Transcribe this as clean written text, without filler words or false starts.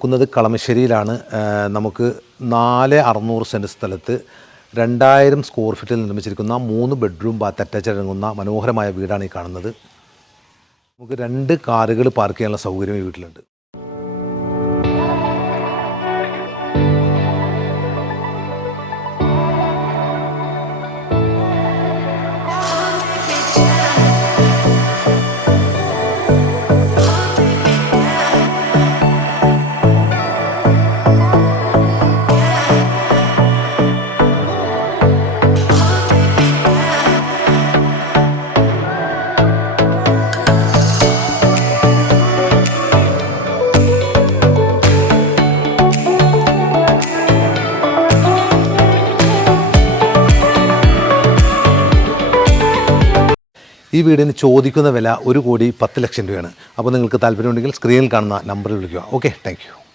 ക്കുന്നത് കളമശ്ശേരിയിലാണ്. നമുക്ക് 4,600 സെൻറ്റ് സ്ഥലത്ത് 2000 സ്ക്വയർ ഫീറ്റിൽ നിർമ്മിച്ചിരിക്കുന്ന 3 ബെഡ്റൂം ബാത്ത് അറ്റാച്ച് അടങ്ങുന്ന മനോഹരമായ വീടാണ് ഈ കാണുന്നത്. നമുക്ക് 2 കാറുകൾ പാർക്ക് ചെയ്യാനുള്ള സൗകര്യം ഈ വീട്ടിലുണ്ട്. ഈ വീടിന് ചോദിക്കുന്ന വില 1,10,00,000 രൂപയാണ്. അപ്പോൾ നിങ്ങൾക്ക് താല്പര്യമുണ്ടെങ്കിൽ സ്ക്രീനിൽ കാണുന്ന നമ്പറിൽ വിളിക്കുക. Okay, thank you.